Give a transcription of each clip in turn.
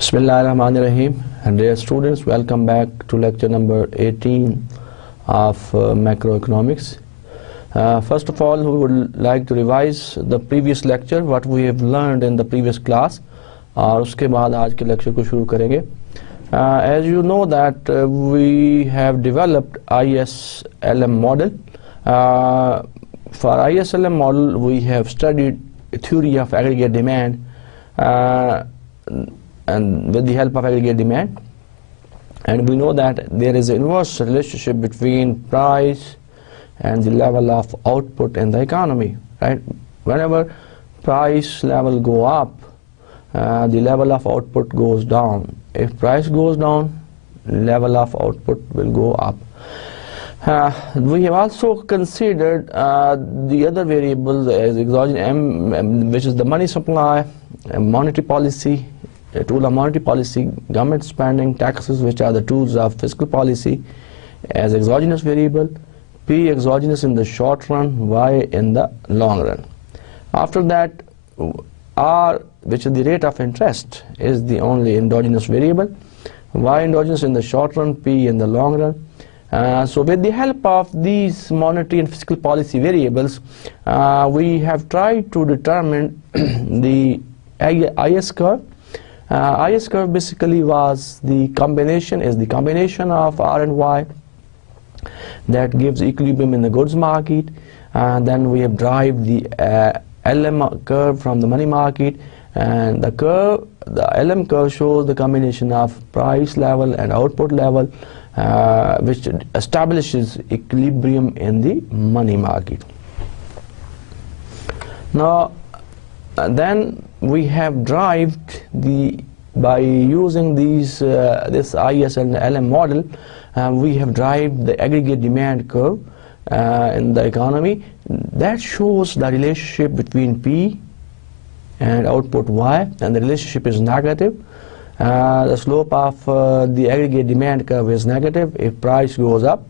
Bismillahirrahmanirrahim. And dear students, welcome back to lecture number 18 of macroeconomics. First of all, we would like to revise the previous lecture, what we have learned in the previous class, और उसके बाद आज के lecture को शुरू करेंगे. As you know that we have developed ISLM model. For ISLM model, we have studied theory of aggregate demand and with the help of aggregate demand, and we know that there is an inverse relationship between price and the level of output in the economy, right? Whenever price level go up, the level of output goes down. If price goes down, level of output will go up. We have also considered the other variables as exogenous, which is the money supply, monetary policy, a tool of monetary policy, government spending, taxes, which are the tools of fiscal policy, as exogenous variable, P exogenous in the short run, Y in the long run. After that, R, which is the rate of interest, is the only endogenous variable, Y endogenous in the short run, P in the long run. So with the help of these monetary and fiscal policy variables, we have tried to determine the IS curve. IS curve basically was the combination of R and Y that gives equilibrium in the goods market, and then we have derived the LM curve from the money market, and the LM curve shows the combination of price level and output level, which establishes equilibrium in the money market. Now then we have derived by using this IS and LM model, we have derived the aggregate demand curve in the economy that shows the relationship between P and output Y, and the relationship is negative. The slope of the aggregate demand curve is negative. If price goes up,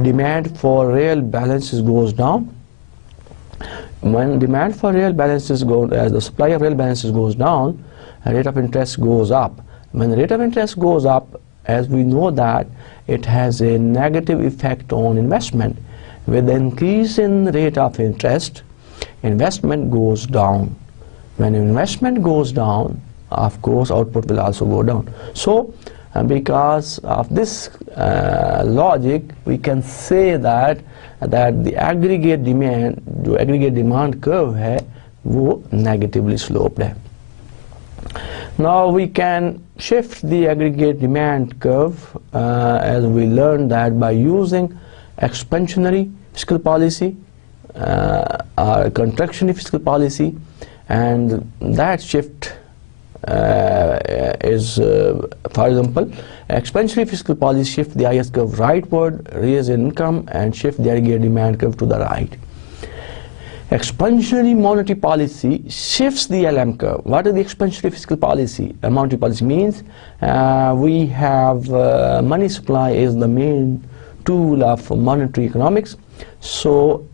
demand for real balances goes down. When demand for real balances as the supply of real balances goes down, rate of interest goes up. When the rate of interest goes up, as we know that it has a negative effect on investment. With the increase in rate of interest, investment goes down. When investment goes down, of course output will also go down. So because of this logic, we can say that the aggregate demand, जो aggregate demand curve है, वो negatively sloped है. Now we can shift the aggregate demand curve as we learned that by using expansionary fiscal policy or contractionary fiscal policy, and that shift is, for example, expansionary fiscal policy shift the IS curve rightward, raise income, and shift the aggregate demand curve to the right. Expansionary monetary policy shifts the LM curve. What is the expansionary fiscal policy? Monetary policy means we have money supply is the main tool of monetary economics. So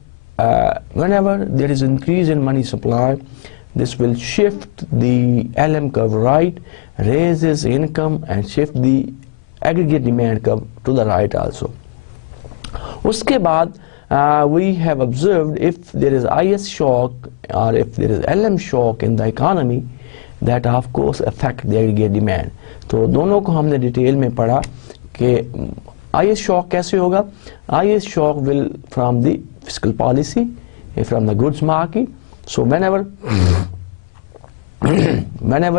whenever there is increase in money supply, this will shift the LM curve right, raises income, and shift the aggregate demand curve to the right also. उसके बाद we have observed if there is IS shock or if there is LM shock in the economy, that of course affect the aggregate demand. तो दोनों को हमने detail में पढ़ा कि IS shock कैसे होगा. IS shock will from the fiscal policy, from the goods market. So whenever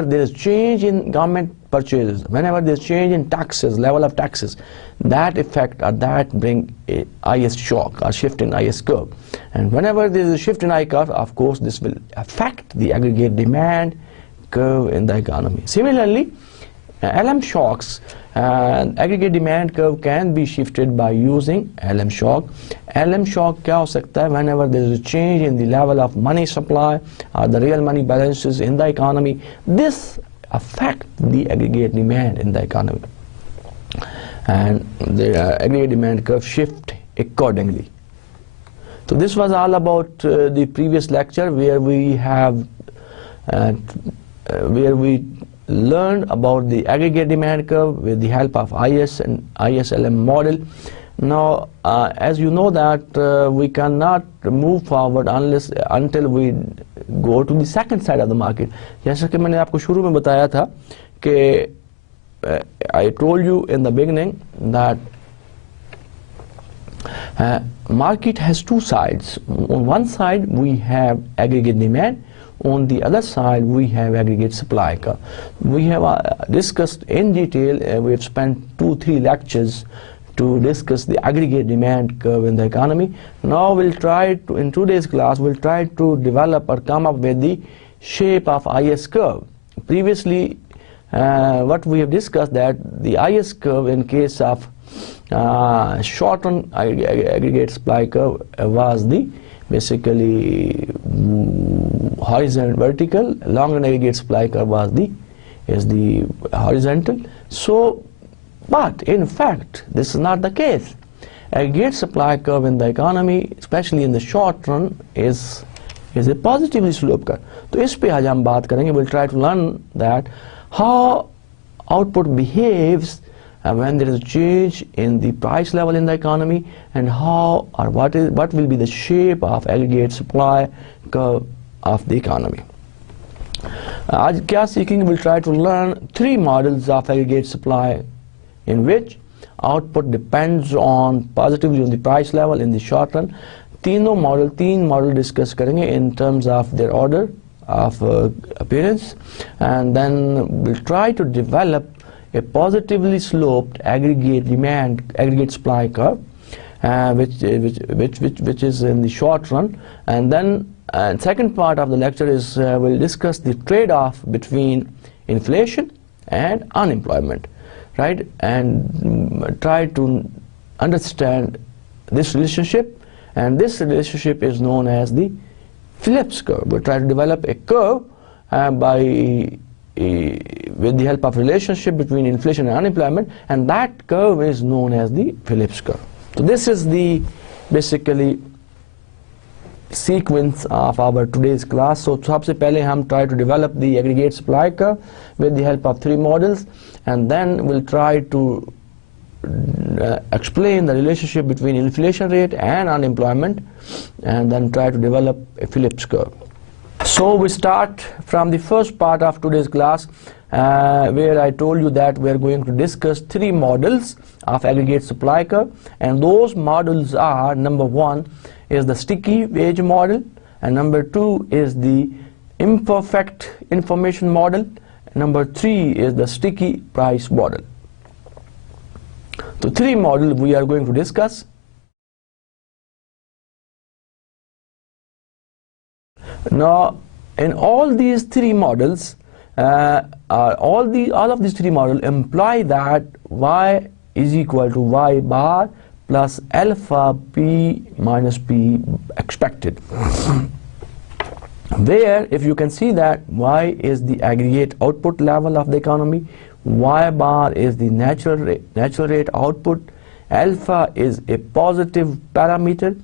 there is change in government purchases, whenever there is change in taxes, level of taxes, that effect or that bring a IS shock or shift in IS curve. And whenever there is a shift in IS curve, of course this will affect the aggregate demand curve in the economy. Similarly, LM shocks, aggregate demand curve can be shifted by using LM shock. LM shock क्या हो सकता है? Whenever there is a change in the level of money supply or the real money balances in the economy, this affect the aggregate demand in the economy, and the aggregate demand curve shift accordingly. So this was all about the previous lecture, where we learned about the aggregate demand curve with the help of IS and ISLM model. Now, as you know that we cannot move forward until we go to the second side of the market. जैसा कि मैंने आपको शुरू में बताया था कि I told you in the beginning that market has two sides. On one side we have aggregate demand, on the other side we have aggregate supply curve. We have discussed in detail, we have spent 2-3 lectures to discuss the aggregate demand curve in the economy. Now we'll try to, in today's class, we'll try to develop or come up with the shape of IS curve. Previously what we have discussed, that the IS curve in case of short-run aggregate supply curve was the basically horizontal vertical, long-run aggregate supply curve was the horizontal. So, but in fact this is not the case. Aggregate supply curve in the economy, especially in the short run, is a positively sloped curve. तो इस पे आज हम बात करेंगे. We'll try to learn that how output behaves when there is a change in the price level in the economy, and how or what will be the shape of aggregate supply curve of the economy. आज क्या सीखेंगे? We'll try to learn 3 models of aggregate supply in which output depends on positively on the price level in the short run. तीन model discuss करेंगे in terms of their order of appearance, and then we'll try to develop a positively sloped aggregate supply curve, which is in the short run. And then second part of the lecture is we'll discuss the trade-off between inflation and unemployment, right? And try to understand this relationship, and this relationship is known as the Phillips curve. We'll try to develop a curve with the help of relationship between inflation and unemployment, and that curve is known as the Phillips curve. So this is the basically sequence of our today's class. So सबसे पहले हम try to develop the aggregate supply curve with the help of 3 models, and then we'll try to explain the relationship between inflation rate and unemployment, and then try to develop a Phillips curve. So we start from the first part of today's class, where I told you that we are going to discuss 3 models of aggregate supply curve, and those models are: number 1 is the sticky wage model, and number 2 is the imperfect information model, and number 3 is the sticky price model. So 3 models we are going to discuss. Now, in all these 3 models, all of these 3 models imply that y is equal to y bar plus alpha p minus p expected. Where, if you can see that y is the aggregate output level of the economy, y bar is the natural rate output, alpha is a positive parameter,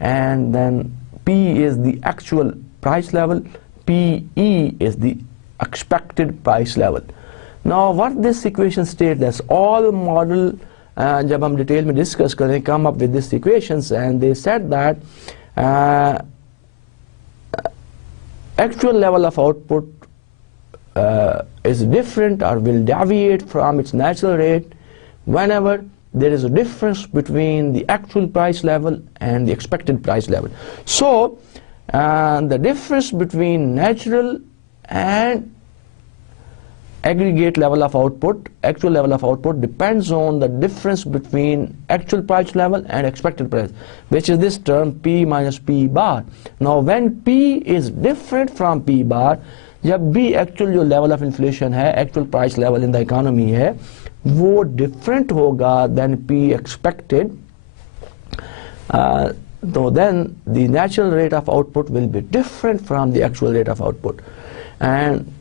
and then p is the actual price level, PE is the expected price level. Now what this equation states, that's all model जब हम detail में discuss करें, come up with these equations, and they said that actual level of output is different or will deviate from its natural rate whenever there is a difference between the actual price level and the expected price level. So the difference between natural and aggregate level of output, actual level of output, depends on the difference between actual price level and expected price, which is this term P minus P bar. Now when P is different from P bar, जब भी actual जो level of inflation है, actual price level in the economy है, वो different होगा than P expected, so then the natural rate of output will be different from the actual rate of output. And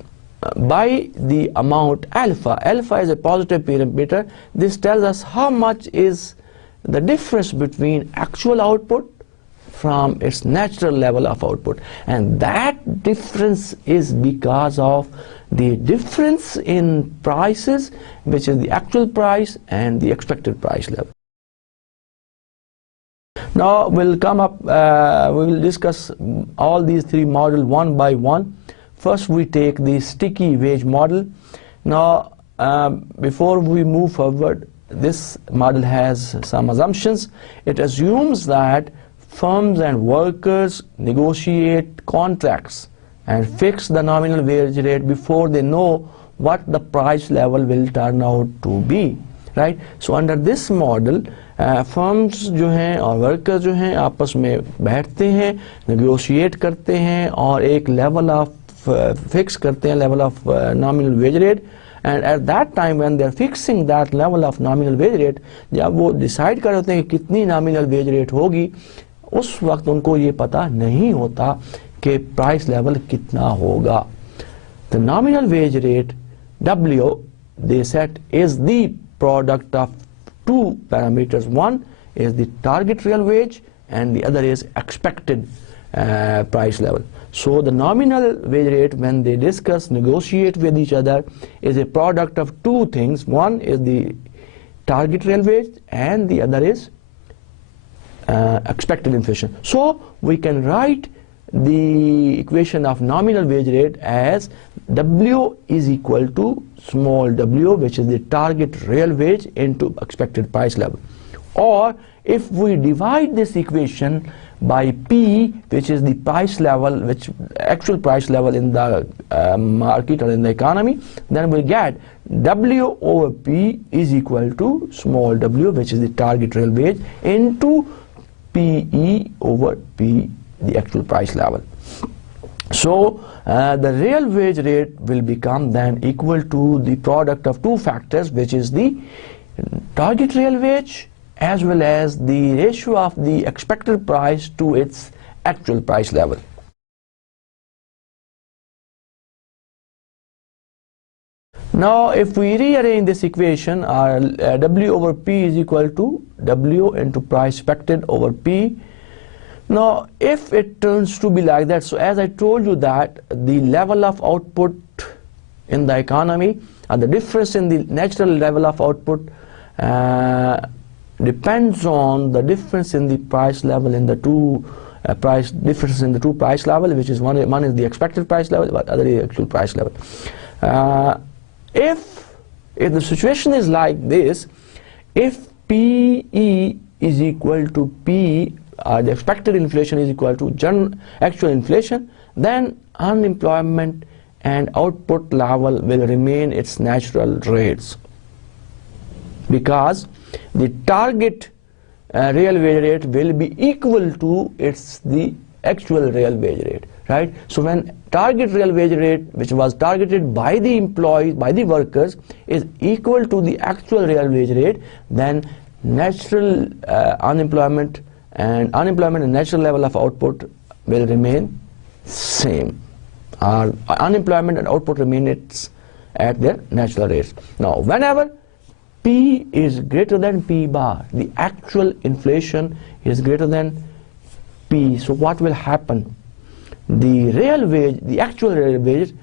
by the amount alpha is a positive parameter, this tells us how much is the difference between actual output from its natural level of output, and that difference is because of the difference in prices, which is the actual price and the expected price level. Now we'll come up, we will discuss all these three models one by one. First we take the sticky wage model. Now before we move forward, this model has some assumptions. It assumes that firms and workers negotiate contracts and fix the nominal wage rate before they know what the price level will turn out to be, right? So under this model, firms जो हैं और workers जो हैं आपस में बैठते हैं, negotiate करते हैं और एक लेवल ऑफ फिक्स करते हैं, level of nominal wage rate, and at that time when they are fixing that level of nominal wage rate, जब वो डिसाइड कर होते हैं कि कितनी नॉमिनल वेज रेट होगी, उस वक्त उनको ये पता नहीं होता कि प्राइस लेवल कितना होगा. The nominal wage rate W they set is the product of two parameters. One is the target real wage and the other is expected price level. So the nominal wage rate, when they discuss, negotiate with each other, is a product of two things. One is the target real wage and the other is expected inflation. So we can write the equation of nominal wage rate as W is equal to small w, which is the target real wage, into expected price level. Or if we divide this equation by P, which is the price level, which actual price level in the market or in the economy, then we get W over P is equal to small w, which is the target real wage, into PE over P, the actual price level. So the real wage rate will become then equal to the product of two factors, which is the target real wage as well as the ratio of the expected price to its actual price level. Now if we rearrange this equation, our W over P is equal to W into price expected over P. Now if it turns to be like that, so as I told you that the level of output in the economy, and the difference in the natural level of output depends on the difference in the price level in the two difference in the two price level, which is one is the expected price level, but other is the actual price level. If the situation is like this, if PE is equal to P, the expected inflation is equal to actual inflation, then unemployment and output level will remain its natural rates, because the target real wage rate will be equal to the actual real wage rate, right? So when target real wage rate, which was targeted by the employees, by the workers, is equal to the actual real wage rate, then natural unemployment and natural level of output will remain same. Unemployment and output remain at their natural rates. Now whenever P is greater than P bar, the actual inflation is greater than P, so what will happen? The real wage, the actual real wage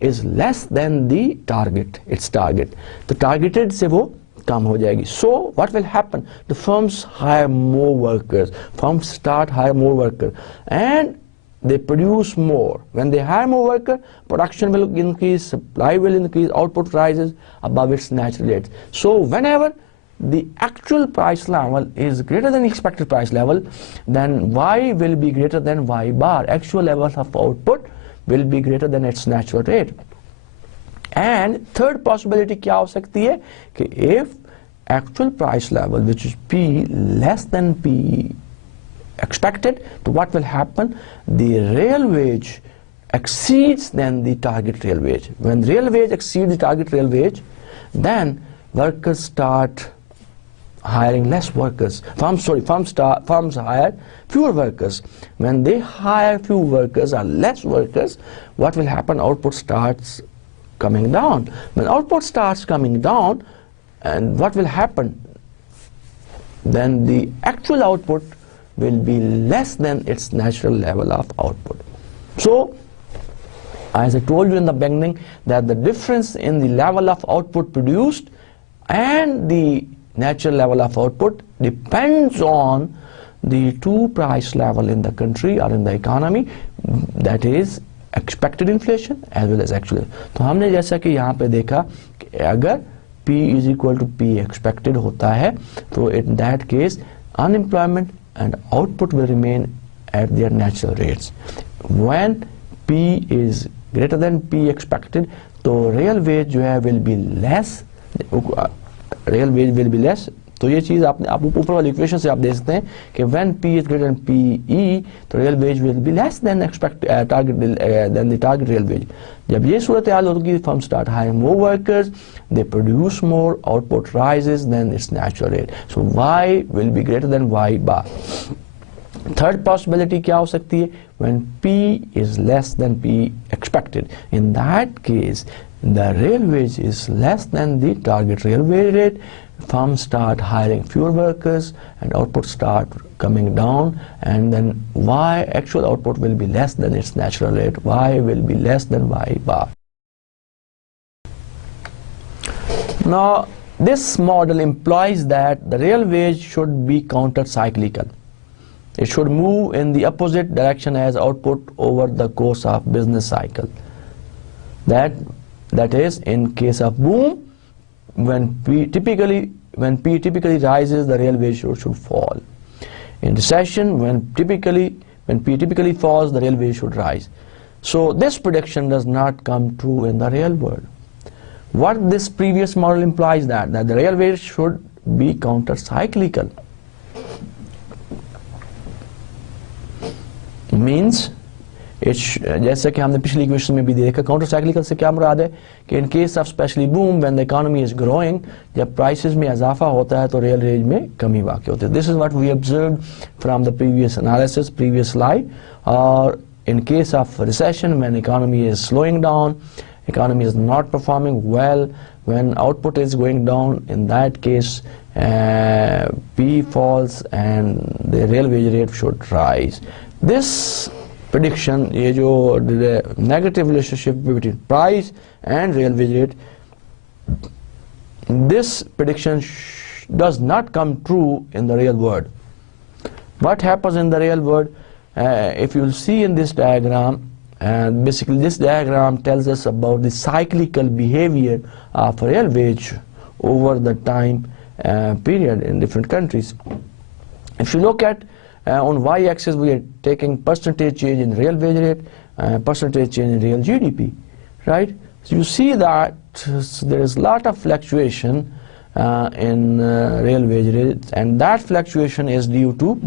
is less than the target, its target. The targeted se wo kam ho jayegi. So what will happen? The firms hire more workers. Firms start hire more workers and they produce more. When they hire more workers, production will increase, supply will increase, output rises above its natural rates. So whenever the actual price level is greater than expected price level, then Y will be greater than Y bar. Actual levels of output will be greater than its natural rate. And third possibility क्या हो सकती है कि if actual price level, which is P, less than P expected, so what will happen? The real wage exceeds than the target real wage. When real wage exceeds the target real wage, then workers start hiring less workers. Firms hire fewer workers. When they hire few workers or less workers, what will happen? Output starts coming down. When output starts coming down, and what will happen? Then the actual output will be less than its natural level of output. So, as I told you in the beginning, that the difference in the level of output produced and the natural level of output depends on the two price level in the country or in the economy, that is expected inflation as well as actual. तो हमने जैसा कि यहाँ पे देखा कि अगर P is equal to P expected होता है, तो in that case unemployment and output will remain at their natural rates. When P is greater than P expected, तो real wage जो है will be less, real wage will be less. तो ये चीज़ आप ऊपर वाली इक्वेशन से आप देख सकते हैं कि when P is greater than PE, तो real wage will be less than than the target real wage. जब ये सूरत हाल होगी, firm start hiring more workers, they produce more, output rises than its natural rate. So Y will be greater than Y bar. Third possibility क्या हो सकती है? When P is less than P expected. In that case, the real wage is less than the target real wage rate. Firms start hiring fewer workers and output start coming down, and then Y actual output will be less than its natural rate. Y will be less than Y bar. Now this model implies that the real wage should be counter-cyclical. It should move in the opposite direction as output over the course of business cycle. That is, in case of boom, when P typically rises, the real wage should fall. In recession, when P typically falls, the real wage should rise. So this prediction does not come true in the real world. What this previous model implies that the real wage should be counter-cyclical. Means जैसे कि हमने पिछली equation में भी देखा, counter cyclical से क्या मुराद है कि इन case of specially boom when the economy is growing, जब प्राइसेस में इजाफा होता है तो रियल रेंज में कमी वाक़ होती है. This is what we observed from the previous analysis, previous slide. और in case of recession when economy is slowing down, economy is not performing well, when output is going down, in that case P falls and the real wage rate should rise. This prediction, ये जो negative relationship between price and real wage rate, this prediction does not come true in the real world. What happens in the real world? If you'll see in this diagram, and basically this diagram tells us about the cyclical behavior of real wage over the time period in different countries. If you look at on y-axis, we are taking percentage change in real wage rate, percentage change in real GDP, right? So you see that there is a lot of fluctuation in real wage rate, and that fluctuation is due to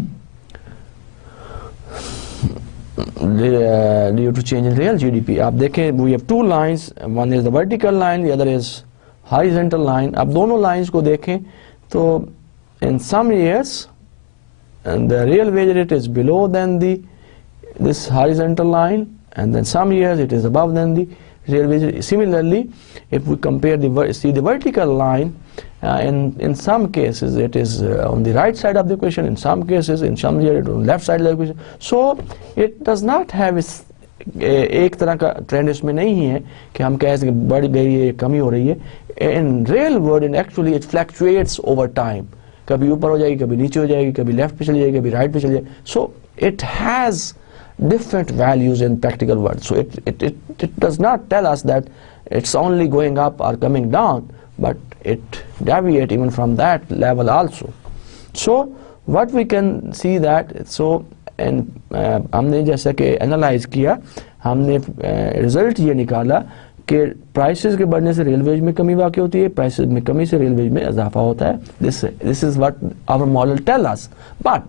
change in real GDP. आप देखें, we have two lines, one is the vertical line, the other is horizontal line. आप दोनों lines को देखें तो in some years and the real wage rate is below than this horizontal line, and then some years it is above than the real wage rate. Similarly, if we compare the vertical line, in some cases it is on the right side of the equation, in some cases, in some years it is on the left side of the equation. So it does not have एक तरह का trend इसमें नहीं है कि हम कह सकें बढ़ गई है, कमी हो रही है. In real world, and actually it fluctuates over time. कभी ऊपर हो जाएगी, कभी नीचे हो जाएगी, कभी लेफ्ट पे चली जाएगी, कभी राइट पे चली जाएगी. So it has different values in practical world. So it does not tell us that it's only going up or coming down, but it deviates even from that level also. So what we can see that, so हमने जैसा कि analyse किया, हमने result ये निकाला कि prices के बढ़ने से रेल वेज में कमी वाक़ई होती है, प्राइसेस में कमी से रेल वेज में इजाफा होता है. This is what our model tell us. But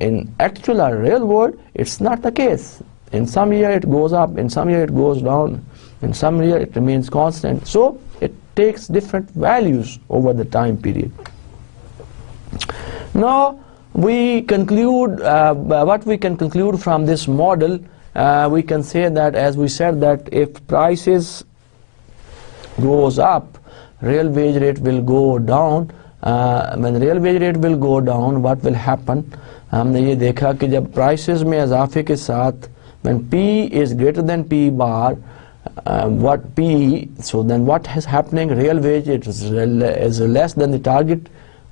in actual or real world, it's not the case. In some year it goes up, in some year it goes down, in some year it remains constant. So it takes different values over the time period. Now we conclude, what we can conclude from this model, we can say that, as we said, that if prices goes up, real wage rate will go down. When real wage rate will go down, what will happen? हमने ये देखा कि जब prices में इजाफे के साथ, when P is greater than P bar, what P, so then what is happening? Real wage rate is less than the target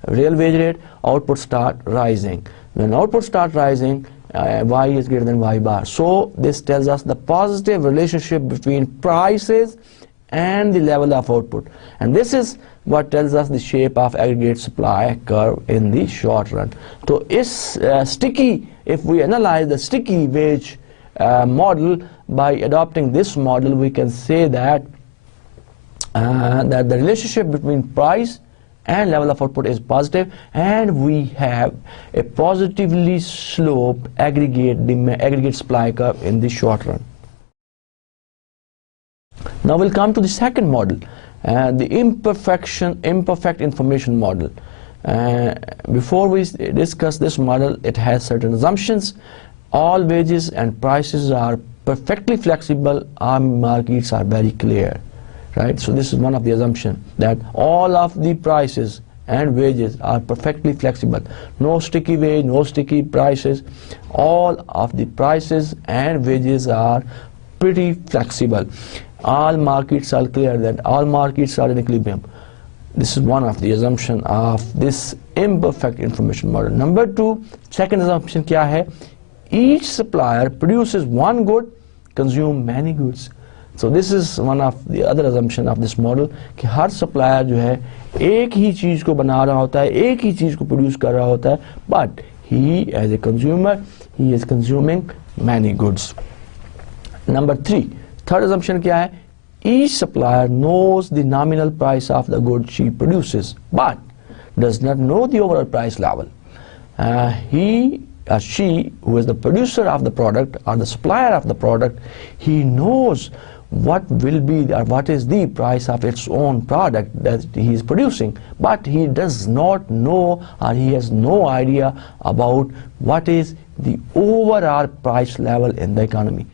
real wage rate, output start rising. When output start rising, Y is greater than Y bar. So this tells us the positive relationship between prices and the level of output. And this is what tells us the shape of aggregate supply curve in the short run. So is sticky, if we analyze the sticky wage model, by adopting this model, we can say that that the relationship between price and level of output is positive, and we have a positively sloped aggregate supply curve in the short run. Now we'll come to the second model, the imperfect information model. Before we discuss this model, it has certain assumptions. All wages and prices are perfectly flexible. Our markets are very clear. Right? So this is one of the assumptions, that all of the prices and wages are perfectly flexible. No sticky wage, no sticky prices. All of the prices and wages are pretty flexible. All markets are clear, that all markets are in equilibrium. This is one of the assumptions of this imperfect information model. Number two, second assumption kya hai? Each supplier produces one good, consume many goods. So this is one of the other assumption of this model, कि हर supplier जो है एक ही चीज़ को बना रहा होता है, एक ही चीज़ को produce कर रहा होता है, but he as a consumer, he is consuming many goods. Number three, third assumption क्या है? Each supplier knows the nominal price of the good she produces, but does not know the overall price level. He or she, who is the producer of the product or the supplier of the product, he knows what will be or what is the price of its own product that he is producing, but he does not know, or he has no idea about what is the overall price level in the economy.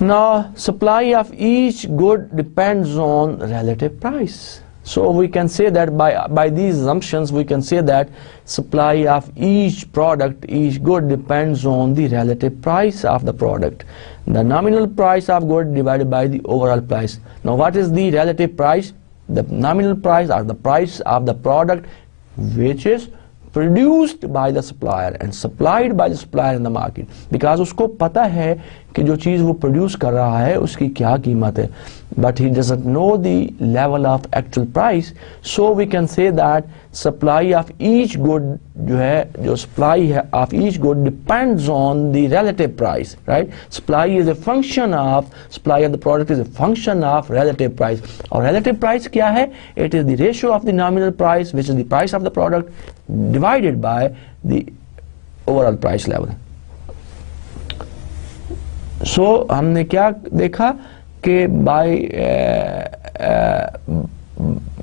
Now, supply of each good depends on relative price. So we can say that by these assumptions, we can say that supply of each product, each good depends on the relative price of the product. The nominal price of good divided by the overall price. Now what is the relative price? The nominal price, or the price of the product which is produced by the supplier and supplied by the supplier in the market. Because उसको पता है कि जो चीज़ वो produce कर रहा है उसकी क्या कीमत है, but he doesn't know the level of actual price. So we can say that supply of each good जो है, जो supply है of each good depends on the relative price, right? Supply is a function of, supply of the product is a function of relative price. और relative price क्या है? It is the ratio of the nominal price, which is the price of the product, divided by the overall price level. So हमने क्या देखा कि by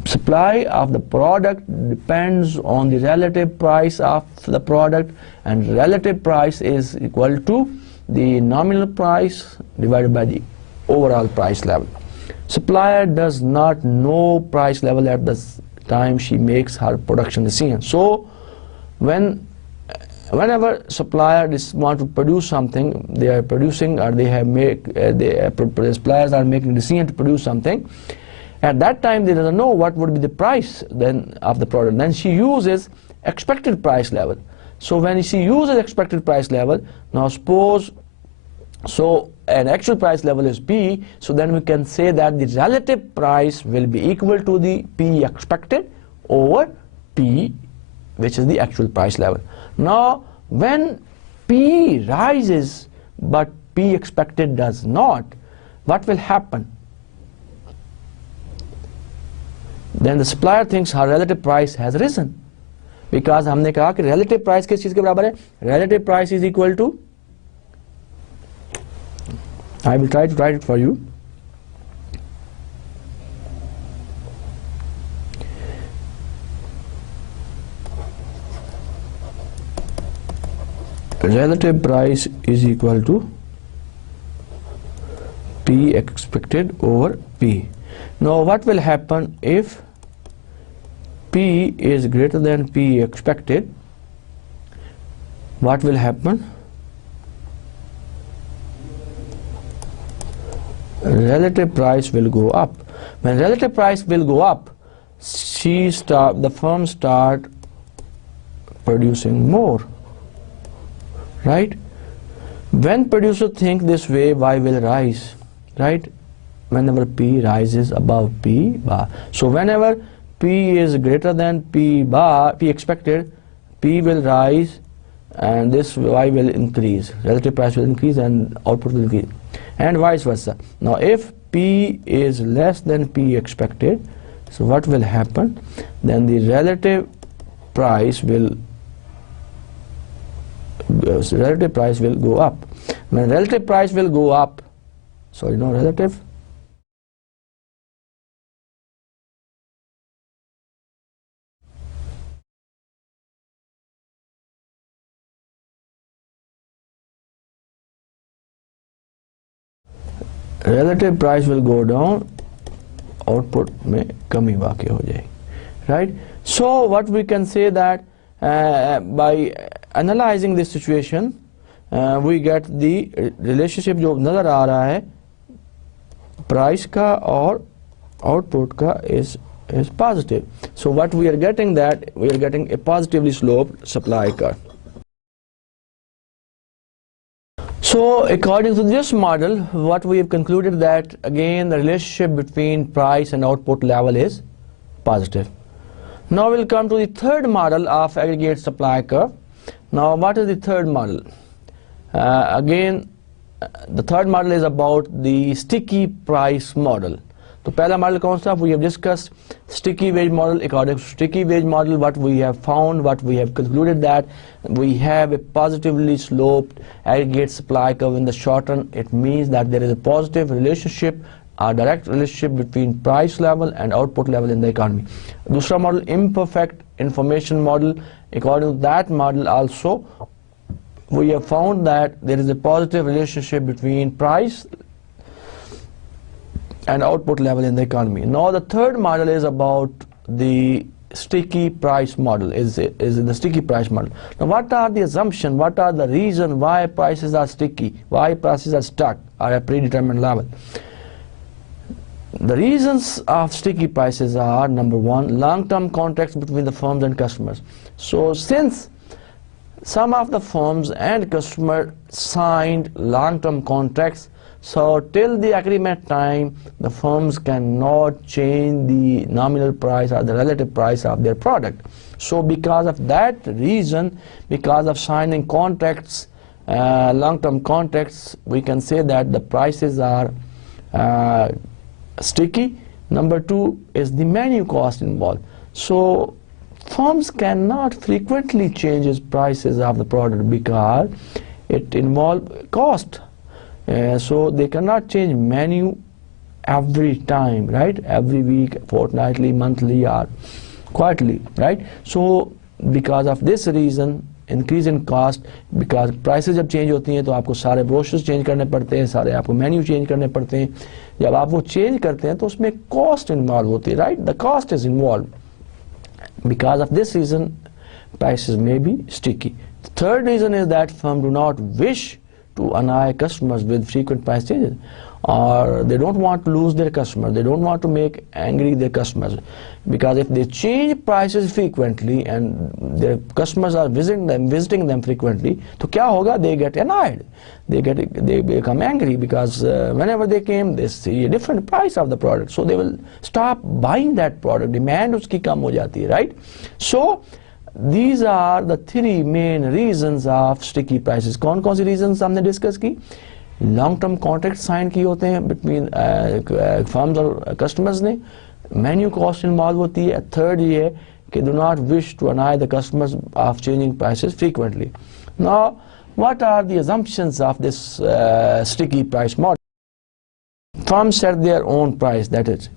supply of the product depends on the relative price of the product, and relative price is equal to the nominal price divided by the overall price level. Supplier does not know price level at the time she makes her production decision. So whenever supplier want to produce something, they are producing, or they have suppliers are making a decision to produce something. At that time, they doesn't know what would be the price then of the product. Then she uses expected price level. So when she uses expected price level, now suppose, so an actual price level is P, so then we can say that the relative price will be equal to the P expected over P, which is the actual price level. Now, when P rises, but P expected does not, what will happen? Then the supplier thinks her relative price has risen. Because हमने कहा कि relative price किस चीज के बराबर है, relative price is equal to, I will try to write it for you, relative price is equal to P expected over P. Now what will happen if P is greater than P expected? What will happen? Relative price will go up. When relative price will go up, the firm start producing more. Right? When producer think this way, Y will rise, right? Whenever P rises above P bar. So whenever P is greater than P bar, P expected, P will rise and this Y will increase. Relative price will increase and output will increase. And vice versa. Now if P is less than P expected, so what will happen? Then the relative price will go up. When relative price will go up, so you know relative price will go down, output में कमी वाक़ई हो जाएगी, right? So what we can say that by analyzing this situation, we get the relationship जो नज़र आ रहा है price का और output का is positive. So what we are getting, that we are getting a positively sloped supply curve. So according to this model, what we have concluded that again the relationship between price and output level is positive. Now we'll come to the third model of aggregate supply curve. Now what is the third model? Again, the third model is about the sticky price model. तो पहला model कौन सा? We have discussed sticky wage model. According to sticky wage model, what we have found, what we have concluded, that we have a positively sloped aggregate supply curve in the short run. It means that there is a positive relationship, a direct relationship between price level and output level in the economy. दूसरा model, imperfect information model. According to that model also, we have found that there is a positive relationship between price and output level in the economy. Now the third model is about the sticky price model, is the sticky price model. Now what are the assumptions, what are the reasons why prices are sticky, why prices are stuck at a predetermined level? The reasons of sticky prices are, number one, long-term contracts between the firms and customers. So since some of the firms and customers signed long-term contracts, so till the agreement time, the firms cannot change the nominal price or the relative price of their product. So because of that reason, because of signing contracts, long-term contracts, we can say that the prices are sticky. Number two is the menu cost involved. So firms cannot frequently change its prices of the product because it involves cost. So they cannot change menu every time, right? Every week, fortnightly, monthly, or quarterly, right? So because of this reason, increase in cost, because prices जब change होती हैं तो आपको सारे brochures change करने पड़ते हैं, सारे आपको menu change करने पड़ते हैं. जब आप वो change करते हैं तो उसमें cost involved होती है, right? The cost is involved. Because of this reason, prices may be sticky. The third reason is that firms do not wish to annoy customers with frequent price changes, or they don't want to lose their customers, they don't want to make angry their customers, because if they change prices frequently and their customers are visiting them frequently, तो क्या होगा? They get annoyed, they become angry, because whenever they came, they see a different price of the product, so they will stop buying that product, demand उसकी कम हो जाती है, right? So these are the three main reasons of sticky prices. कौन कौन सी reasons हमने discuss की? Long term contracts sign किए होते हैं between firms और customers ने, menu cost involved होती है. Third ये है do not wish to annoy the customers of changing prices frequently. Now, what are the assumptions of this sticky price model? Firms set their own price, that is,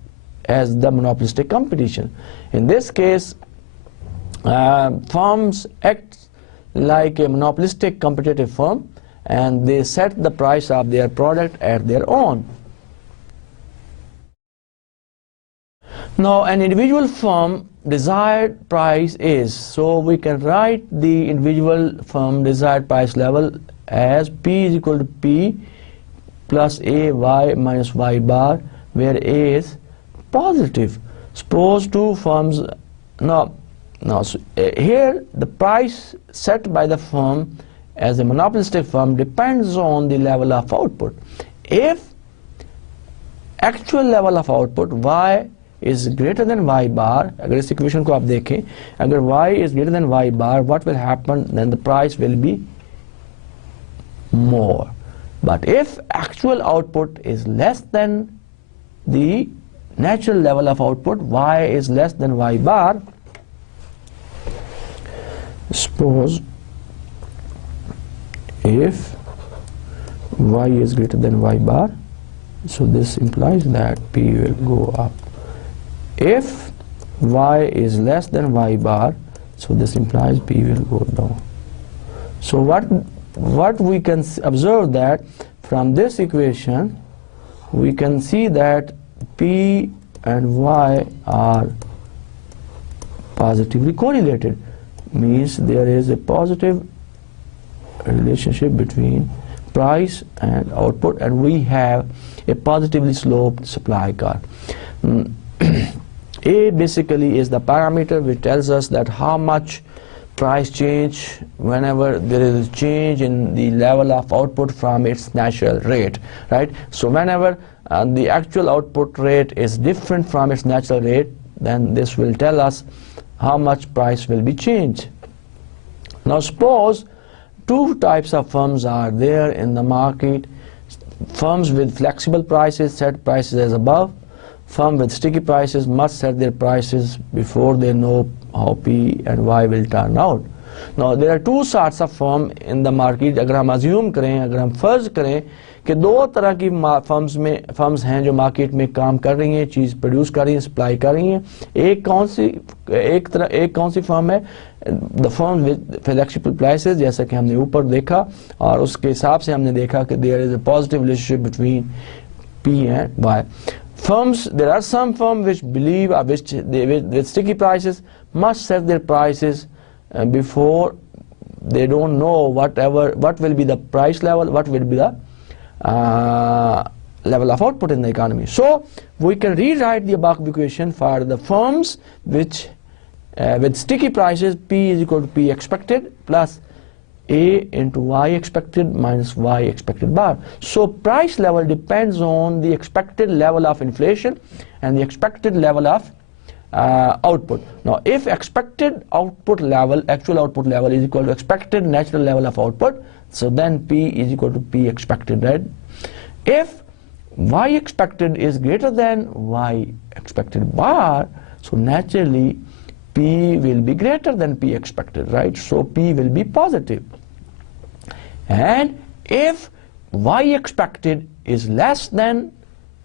as the monopolistic competition. In this case, firms act like a monopolistic competitive firm, and they set the price of their product at their own. Now, an individual firm desired price is, so we can write the individual firm desired price level as P is equal to P plus A Y minus Y bar, where A is positive. Suppose two firms, here the price set by the firm as a monopolistic firm depends on the level of output. If actual level of output Y is greater than Y bar, अगर इस equation को आप देखें, अगर Y is greater than Y bar, what will happen? Then the price will be more. But if actual output is less than the natural level of output, Y is less than Y bar, suppose if Y is greater than Y bar, so this implies that P will go up. If Y is less than Y bar, so this implies P will go down. So what we can observe that from this equation, we can see that P and Y are positively correlated, means there is a positive relationship between price and output, and we have a positively sloped supply curve. A basically is the parameter which tells us that how much price change whenever there is a change in the level of output from its natural rate, right? So whenever the actual output rate is different from its natural rate, then this will tell us how much price will be changed. Now suppose two types of firms are there in the market. Firms with flexible prices set prices as above. Firms with sticky prices must set their prices before they know how P and Y will turn out. Now there are two sorts of firm in the market. अगर हम assume करें, अगर हम फर्ज करें कि दो तरह की फर्म्स हैं जो मार्केट में काम कर रही हैं, चीज़ प्रोड्यूस कर रही हैं, सप्लाई कर रही हैं. एक कौन सी फर्म है? The firm with flexible prices, जैसा कि हमने ऊपर देखा, और उसके हिसाब से हमने देखा कि there is a positive relationship between P and Y. Firms, there are some firms which believe, with sticky prices, must set their prices before they don't know what will be the price level, what will be the level of output in the economy. So we can rewrite the above equation for the firms which with sticky prices, P is equal to P expected plus A into Y expected minus Y expected bar. So price level depends on the expected level of inflation and the expected level of output. Now if expected output level, actual output level is equal to expected natural level of output, so then P is equal to P expected, right? If Y expected is greater than Y expected bar, so naturally P will be greater than P expected, right? So P will be positive. And if Y expected is less than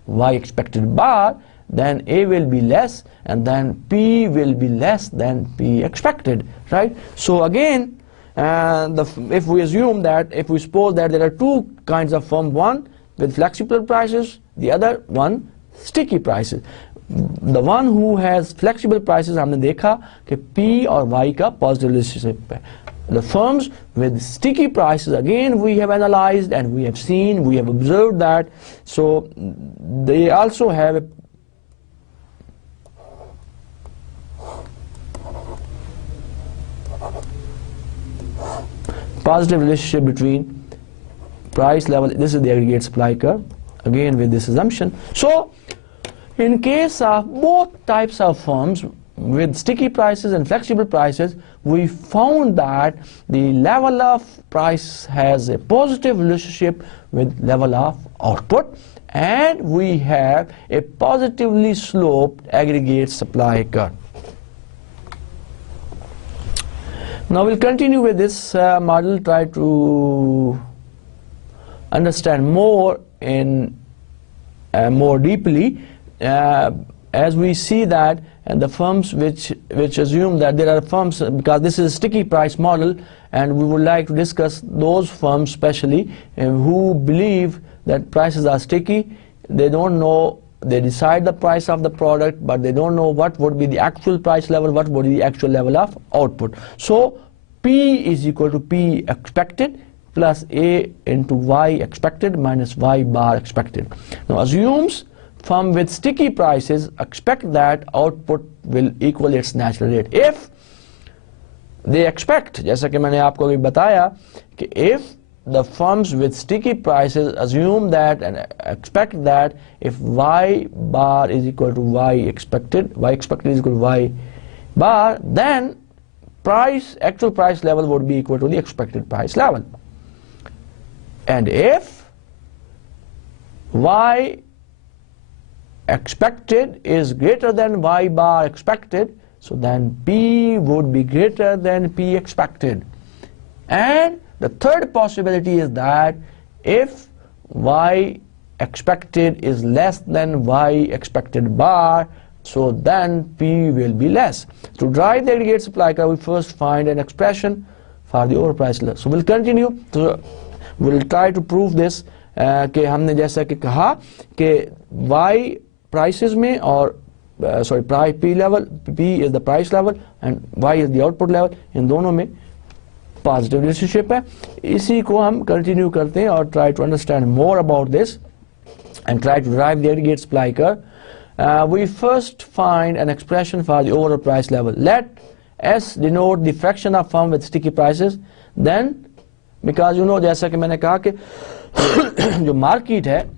Y expected bar, then A will be less, and then P will be less than P expected, right? So again, if we assume that, if we suppose that there are two kinds of firm, one with flexible prices, the other one sticky prices. The one who has flexible prices, हमने देखा कि P और Y का positive relationship है. The firms with sticky prices, again we have analyzed and we have seen, we have observed that, so they also have a positive relationship between price level. This is the aggregate supply curve, again with this assumption. So in case of both types of firms with sticky prices and flexible prices, we found that the level of price has a positive relationship with level of output, and we have a positively sloped aggregate supply curve. Now we'll continue with this model, try to understand more in more deeply, as we see that and the firms which assume that there are firms, because this is a sticky price model, and we would like to discuss those firms especially who believe that prices are sticky. They don't know, they decide the price of the product, but they don't know what would be the actual price level, what would be the actual level of output. So P is equal to P expected plus A into Y expected minus Y bar expected. Now assumes firm with sticky prices expect that output will equal its natural rate. If they expect, जैसा कि मैंने आपको अभी बताया कि if the firms with sticky prices assume that and expect that if Y bar is equal to Y expected is equal to Y bar, then actual price level would be equal to the expected price level. And if Y expected is greater than Y bar expected, so then P would be greater than P expected. And the third possibility is that if Y expected is less than Y expected bar, so then P will be less. To derive the aggregate supply curve, we first find an expression for the overpriced level. So we'll continue. So we'll try to prove this कि हमने जैसा कि कहा कि Y prices में और price P level, P is the price level and Y is the output level, इन दोनों में positive relationship है. इसी को हम continue करते हैं और try to understand more about this and try to derive the aggregate supply curve. We first find an expression for the overall price level. Let S denote the fraction of firm with sticky prices. Then, because you know, जैसा कि मैंने कहा कि जो market है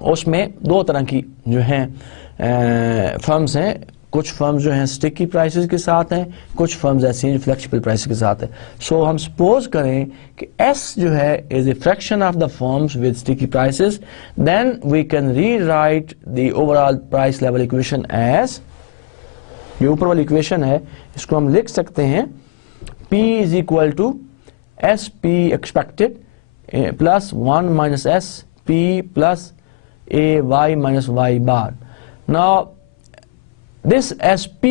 उसमें दो तरह की जो हैं फर्म्स हैं. कुछ फर्म्स जो हैं स्टिकी प्राइसेस के साथ हैं, कुछ फर्म्स ऐसी हैं जो फ्लेक्सिबल प्राइसेस के साथ हैं. सो हम सपोज करें कि S जो है is a fraction of the firms with sticky prices, then we can rewrite the overall price level equation as, ये ऊपर वाली इक्वेशन है इसको हम लिख सकते हैं P is equal to S P expected plus 1 minus S P plus a Y minus Y bar. Now this SP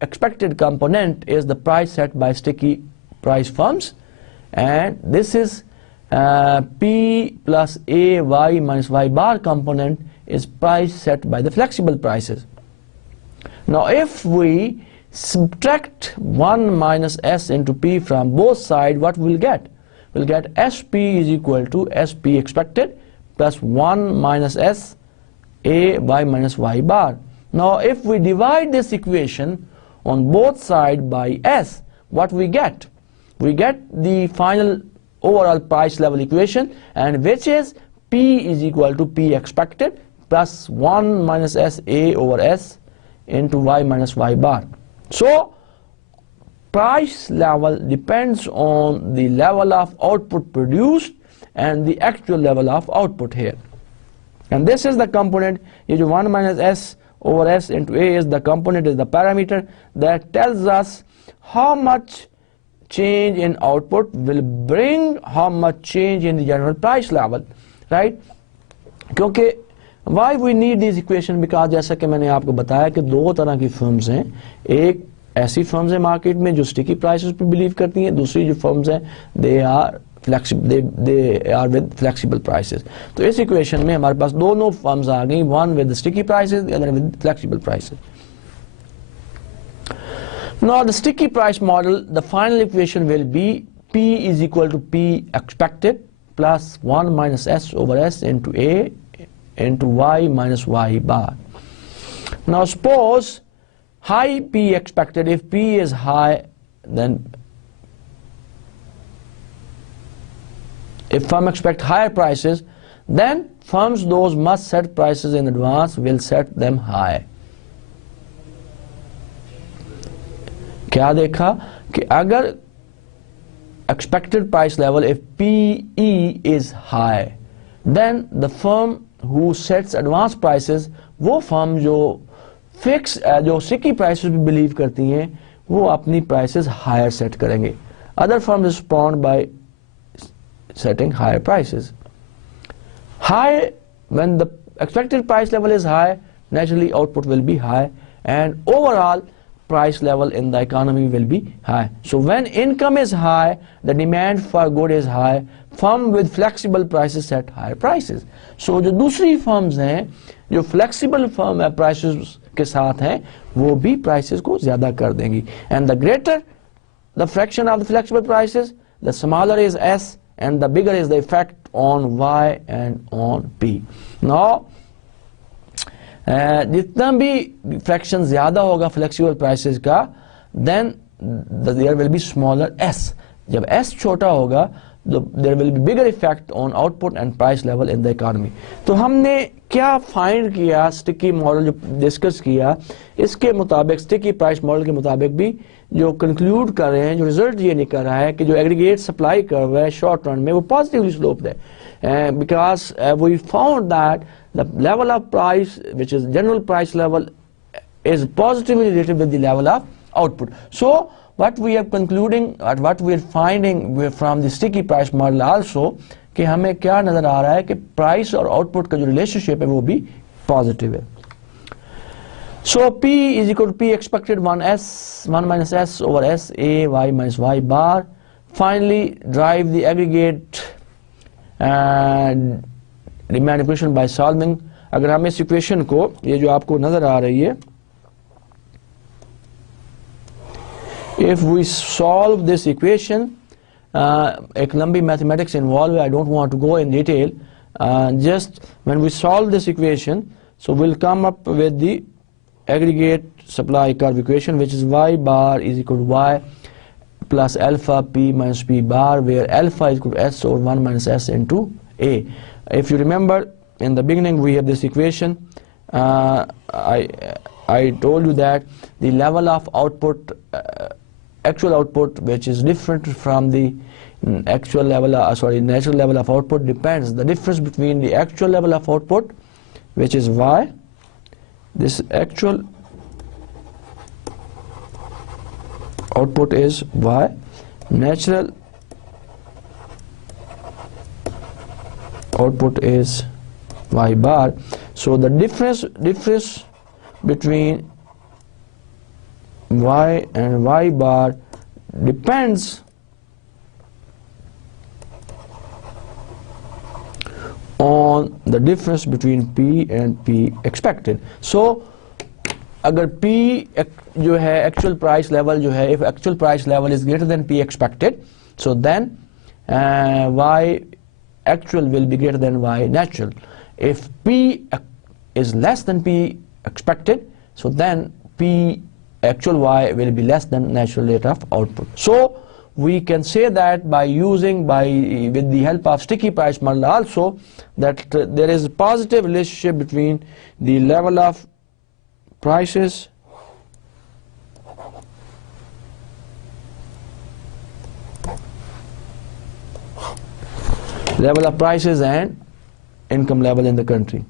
expected component is the price set by sticky price firms, and this is P plus A Y minus Y bar component is price set by the flexible prices. Now if we subtract 1 minus S into P from both sides, what we'll get? We'll get SP is equal to SP expected plus 1 minus S A Y minus Y bar. Now if we divide this equation on both sides by S, what we get? We get the final overall price level equation, and which is P is equal to P expected plus 1 minus S A over S into Y minus Y bar. So price level depends on the level of output produced and the actual level of output here. And this is the component, is 1 minus S over S into A is the component, is the parameter that tells us how much change in output will bring how much change in the general price level, right? क्योंकि why we need this equation, because जैसा कि मैंने आपको बताया कि दो तरह की firms हैं. एक ऐसी firms हैं मार्केट में जो sticky prices पे believe करती हैं, दूसरी जो firms हैं they are with flexible prices. तो इस equation में हमारे पास दोनों firms आ गई, one with the sticky prices, the other with flexible prices. Now the sticky price model, the final equation will be P is equal to P expected plus 1 minus S over S into A into Y minus Y bar. Now suppose high P expected, if P is high, then if firm expect higher prices, then firms those must set prices in advance will set them high. क्या देखा कि अगर expected price level, if PE is high, then the firm who sets advance prices, वो firm जो fix जो sticky prices पे believe करती हैं, वो अपनी prices higher set करेंगे. Other firms respond by setting higher prices. High, when the expected price level is high, naturally output will be high, and overall price level in the economy will be high. So when income is high, the demand for good is high, firm with flexible prices set higher prices. So जो दूसरी firms हैं, जो flexible firm है prices के साथ हैं, वो भी prices को ज़्यादा कर देंगी. And the greater the fraction of the flexible prices, the smaller is S, and the bigger is the effect on Y and on P. Now, जितना भी fraction ज़्यादा होगा flexible prices का, then there will be smaller S. जब S छोटा होगा, there will be bigger effect on output and price level in the economy. तो हमने क्या find किया sticky model जो discuss किया, इसके मुताबिक sticky price model के मुताबिक भी जो conclude कर रहे हैं, जो result ये निकल रहा है कि जो aggregate supply curve है short run में वो positively sloped है, because we found that the level of price, which is general price level, is positively related with the level of output. So what we are concluding, or what we are finding from the sticky price model also, कि हमें क्या नजर आ रहा है कि price और output का जो relationship है वो भी positive है. So P is equal to P expected 1 minus S over S A Y minus Y bar. Finally, drive the aggregate demand equation by solving. अगर हम इस equation को, ये जो आपको नजर आ रही है, if we solve this equation, एक लंबी mathematics involved, I don't want to go in detail, just when we solve this equation, so we'll come up with the aggregate supply curve equation, which is Y bar is equal to Y plus alpha P minus P bar, where alpha is equal to S over 1 minus S into A. If you remember, in the beginning we have this equation. I told you that the level of output, actual output, which is different from the actual level, natural level of output, depends. The difference between the actual level of output, which is Y, this actual output is Y, natural output is Y bar. So the difference between Y and Y bar depends on the difference between P and P expected. So अगर P जो है actual price level जो है, if actual price level is greater than P expected, so then Y actual will be greater than Y natural. If P is less than P expected, so then P actual Y will be less than natural rate of output. So we can say that with the help of sticky price model also, that there is a positive relationship between the level of prices and income level in the country.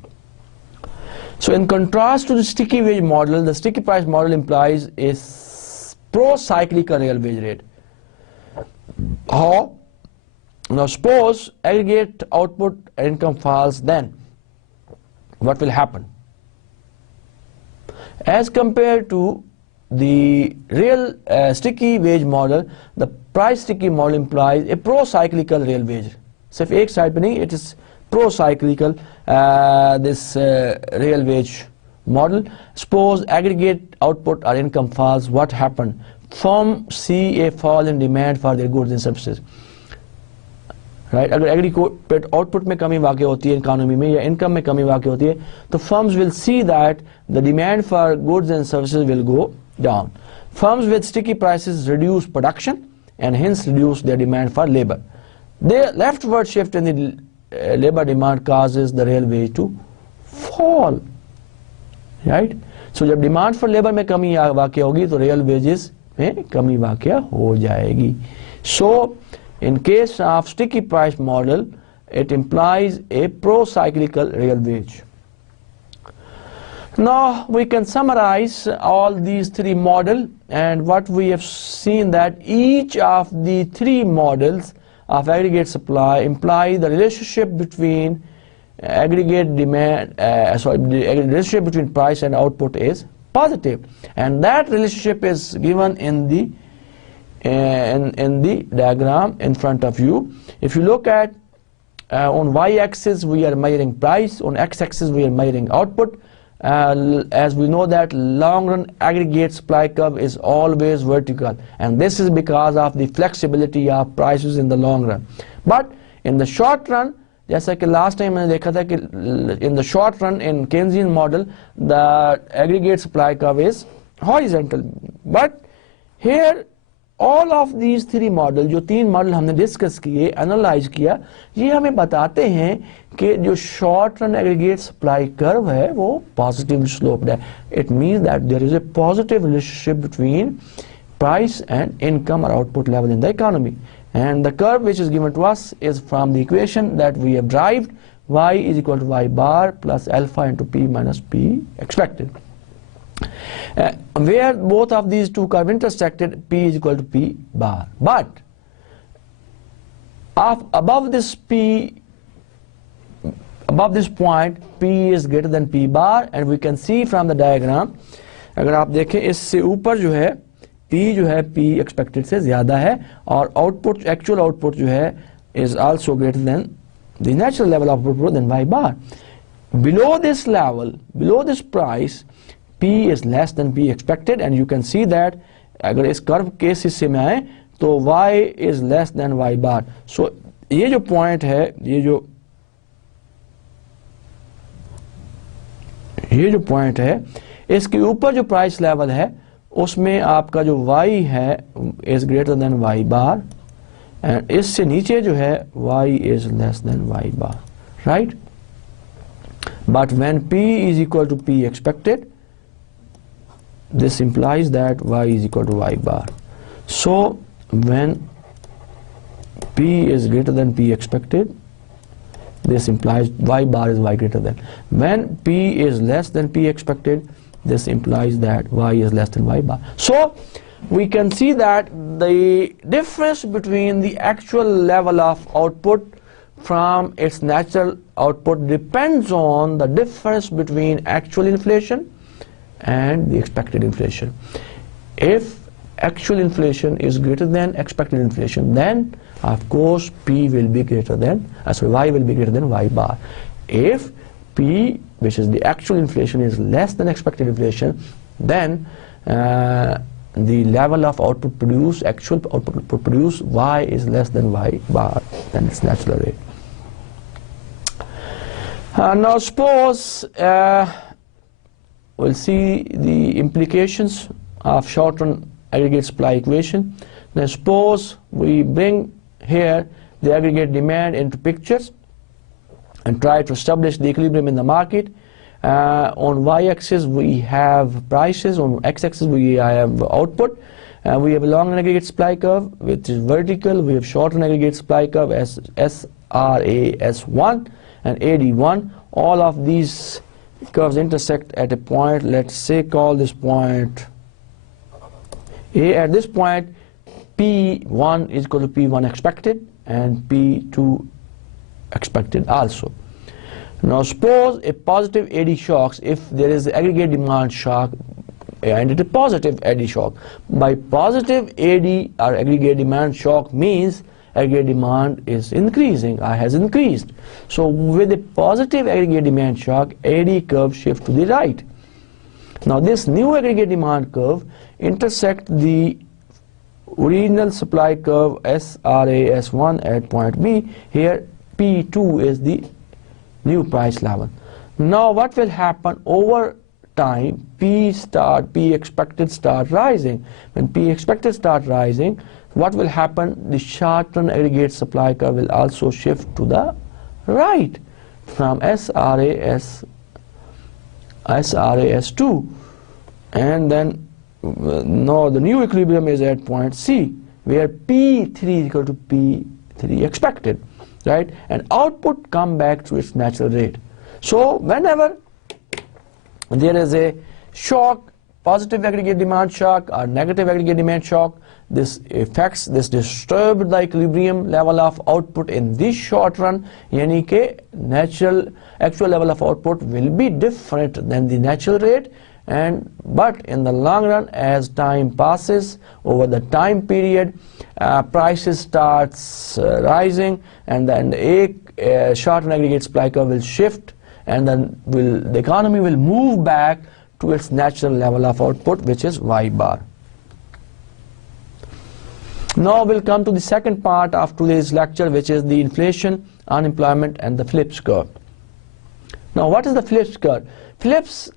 So in contrast to the sticky wage model, the sticky price model implies a pro-cyclical real wage rate. How? Now suppose aggregate output and income falls, then what will happen? As compared to the real sticky wage model, the price sticky model implies a pro-cyclical real wage. सिर्फ एक side पे नहीं, it is pro-cyclical this real wage model. Suppose aggregate output or income falls, what happened? Firm see a fall in demand for their goods and services. Right? अगर aggregate output में कमी वाक़ई होती है इकोनॉमी में या income में कमी वाक़ई होती है, तो firms will see that the demand for goods and services will go down. Firms with sticky prices reduce production and hence reduce their demand for labor. The leftward shift in the labor demand causes the real wage to fall. Right? So जब demand for labor में कमी वाक़ई होगी तो real wages में कमी वाक़ई हो जाएगी. So in case of sticky price model, it implies a pro-cyclical real wage. Now we can summarize all these three models, and what we have seen that each of the three models of aggregate supply imply the relationship between aggregate demand, the relationship between price and output is positive, and that relationship is given in the diagram in front of you. If you look at on y-axis we are measuring price, on x-axis we are measuring output. As we know that long-run aggregate supply curve is always vertical, and this is because of the flexibility of prices in the long run. But in the short run, जैसा कि last time मैंने देखा था कि in the short run in Keynesian model the aggregate supply curve is horizontal. But here all of these three model, जो तीन model हमने discuss किए, एनालाइज किया, ये हमें बताते हैं कि जो short run aggregate supply curve है वो पॉजिटिव स्लोप्ड है. It means that there is a positive relationship between price and income और output level in the economy. And the curve which is given to us is from the equation that we have derived, y is equal to y bar plus alpha into p minus p expected. Where both of these two curves intersected, p is equal to p bar. But above this point, p is greater than p bar, and we can see from the diagram, अगर आप देखें इससे ऊपर जो है P जो है P expected से ज़्यादा है, और output, actual output जो है is also greater than the natural level of output than y bar. Below this level, below this price, P is less than P expected, and you can see that अगर इस curve के इस हिस्से में आए तो y is less than y bar. So ये जो point है, ये जो point है, इसके ऊपर जो price level है उसमें आपका जो y है is greater than y bar, and इससे नीचे जो है y is less than y bar, right? But when P is equal to P expected, this implies that y is equal to y bar. So when P is greater than P expected, this implies y bar is y greater than. When P is less than P expected, this implies that y is less than y bar. So we can see that the difference between the actual level of output from its natural output depends on the difference between actual inflation and the expected inflation. If actual inflation is greater than expected inflation, then of course P will be greater than, y will be greater than y bar. If P, which is the actual inflation, is less than expected inflation, then the level of output produced, actual output produced, y is less than y bar, than its natural rate. Now suppose we'll see the implications of short-run aggregate supply equation. Now suppose we bring here the aggregate demand into pictures and try to establish the equilibrium in the market. On y-axis we have prices, on x-axis we have output. We have a long aggregate supply curve which is vertical, we have short aggregate supply curve as SRAS1 and AD1. All of these curves intersect at a point, let's say call this point A. At this point P1 is equal to P1 expected and P2 expected also. Now suppose a positive AD shocks, if there is aggregate demand shock and it is positive AD shock. By positive AD or aggregate demand shock means aggregate demand is increasing or has increased. So with a positive aggregate demand shock, AD curve shift to the right. Now this new aggregate demand curve intersect the original supply curve SRAS1 at point B. Here P2 is the new price level. Now what will happen over time? P expected start rising. When P expected start rising, what will happen? The short-run aggregate supply curve will also shift to the right from SRAS2, and then now the new equilibrium is at point C, where P3 is equal to P3 expected, right? And output come back to its natural rate. So whenever there is a shock, positive aggregate demand shock or negative aggregate demand shock. This disturbs the equilibrium level of output in this short run, yani ke actual level of output will be different than the natural rate, but in the long run, as time passes over the time period, prices starts rising, and then a short run aggregate supply curve will shift, and then the economy will move back to its natural level of output, which is Y bar. Now we'll come to the second part of today's lecture, which is the inflation, unemployment, and the Phillips curve. Now, what is the Phillips curve? Phillips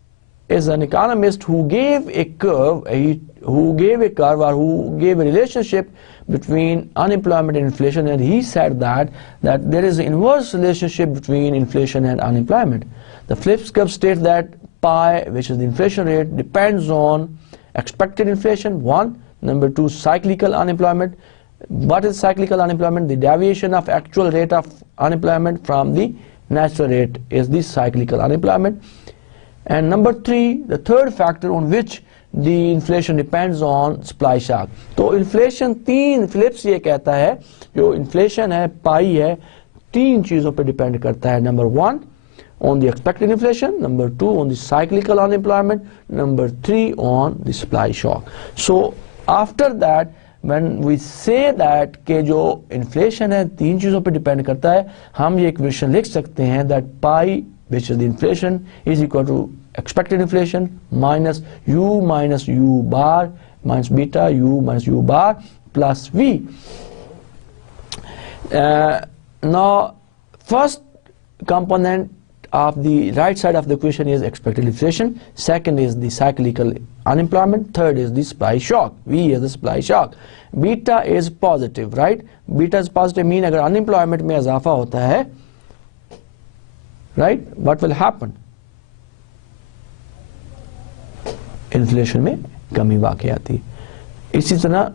is an economist who gave a curve, who gave a relationship between unemployment and inflation, and he said that there is an inverse relationship between inflation and unemployment. The Phillips curve states that pi, which is the inflation rate, depends on expected inflation, 1. Number 2, cyclical unemployment. What is cyclical unemployment? The deviation of actual rate of unemployment from the natural rate is the cyclical unemployment. And number 3, the third factor on which the inflation depends on supply shock. तो inflation 3, Phillips ये कहता है जो inflation है, पाई है, 3 चीज़ों पे depend करता है. Number 1, on the expected inflation. Number 2, on the cyclical unemployment. Number 3, on the supply shock. So after that, when we say that के जो inflation है 3 चीज़ों पे depend करता है, हम ये equation लिख सकते हैं that pi, which is the inflation, is equal to expected inflation minus u bar minus beta u minus u bar plus v. Now, first component of the right side of the equation is expected inflation, second is the cyclical unemployment, third is the supply shock. V is the supply shock. Beta is positive, right? Beta is positive mean अगर unemployment में इजाफा होता है, right? What will happen? Inflation में कमी वाक़ई आती है. इसी तरह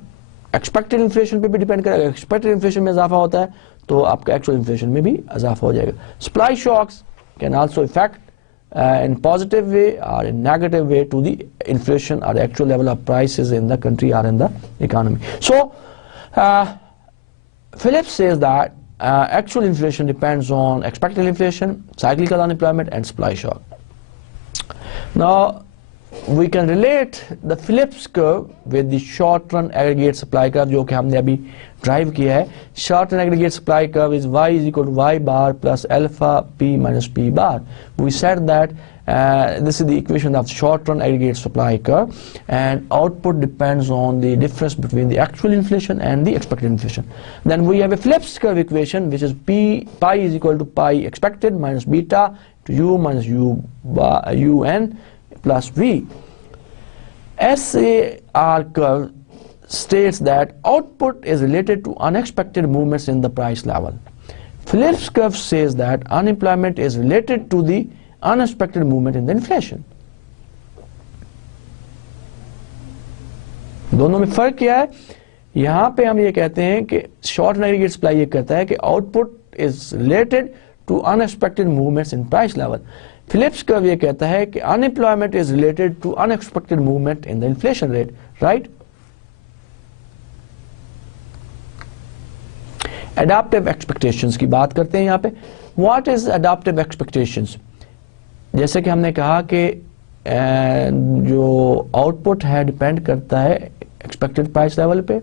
expected inflation पे भी depend करेगा. Expected inflation में इजाफा होता है तो आपका actual inflation में भी इजाफा हो जाएगा. Supply shocks can also affect in positive way or in negative way to the inflation or the actual level of prices in the country or in the economy. So Phillips says that actual inflation depends on expected inflation, cyclical unemployment, and supply shock. Now we can relate the Phillips curve with the short run aggregate supply curve जो कि हमने अभी drive किया है. Short run aggregate supply curve is y is equal to y bar plus alpha p minus p bar. We said that this is the equation of short run aggregate supply curve, and output depends on the difference between the actual inflation and the expected inflation. Then we have a Phillips curve equation, which is pi is equal to pi expected minus beta to u minus un plus v. SAR curve states that output is related to unexpected movements in the price level. Phillips curve says that unemployment is related to the unexpected movement in the inflation. दोनों में फर्क क्या है? यहाँ पे हम ये कहते हैं कि short run aggregate supply ये कहता है कि output is related to unexpected movements in price level. Phillips curve ये कहता है कि unemployment is related to unexpected movement in the inflation rate, right? Adaptive expectations की बात करते हैं यहाँ पे. What is adaptive expectations? जैसे कि हमने कहा कि जो output है depend करता है expected price level पे,